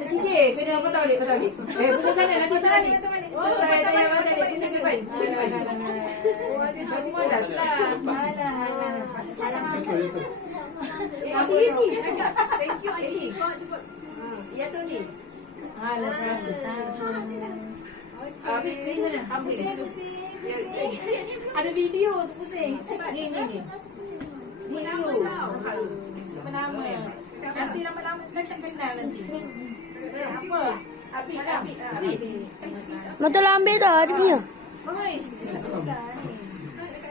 tercicir. Kena apa tahu dik, apa tahu dik. Pusing sana nanti tangan ni. Saya tanya apa tadi? Pusing ke depan. Oh, dia tak semua dah salah. Salah. Thank you Aunty. Ya tu ni. Alah Habis ni sana. Pusing. Ada video tu pusing. Ni. Ni dulu. Nama. Nanti nama-nama tak kenal nanti. Apa? Abi. Betul ambil tu dia punya.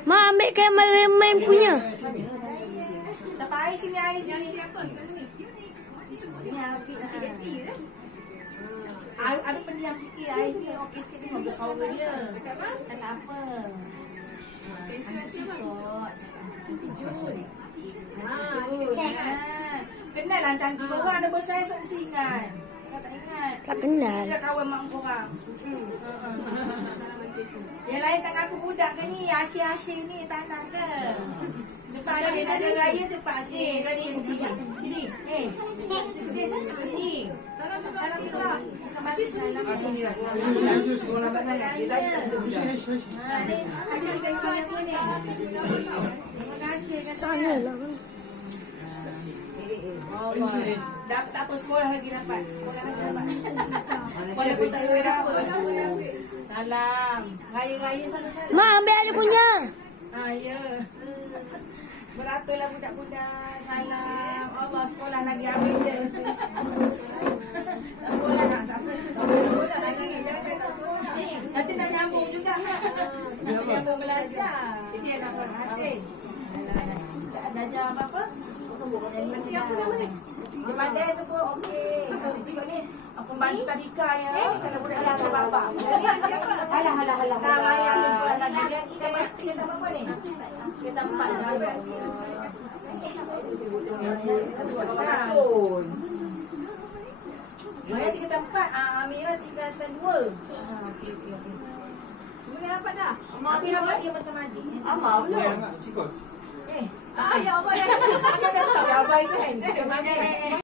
Mak ambil kameraman punya. Siapa air sini? Ini Abi. Ada pendiam sikit. Air ni okey sikit tengok suara dia. Cakap apa? Jun. Kenal lah Tanti korang ada besar esok mesti ingat. Kau tak ingat? Tak kenal. Dia kawan mak korang. Yang lain tangan aku budak ke ni? Asyik-asyik ni tangan ke? Cepat asyik nak ada raya cepat asyik. Sini. Sini. Salam kita. Masih sini lah. Semua lambat sangat. Kita ni ada cikgu yang aku ni. Terima kasih. Sana lah. Dah tak apa sekolah lagi dapat. Walaupun tak sekolah apa. Salam. Raya-raya salam-salam. Mak ambil ada punya. Ya. Beratullah budak-budak. Salam. Allah sekolah lagi ambil je. Tak sekolah nak tak apa. Sekolah lagi. Nanti nak nyambung juga. Nak nyambung belajar. Asyik. Belajar apa-apa? Nanti apa nama ni? Dia pandai sebut okey. Nanti cikgu ni pembantu tadika ya. Kalau budak dah ada bapak. Halah. Tak payah sekolah lagi. Dia tak apa ni? Kita 4 dah. Maya 3-4. Amira 3-2. Okey. Semua dah dapat dah? Tapi dapat dia macam adik. Amal belum? Ya Allah. Aku dah stop. Ya Allah.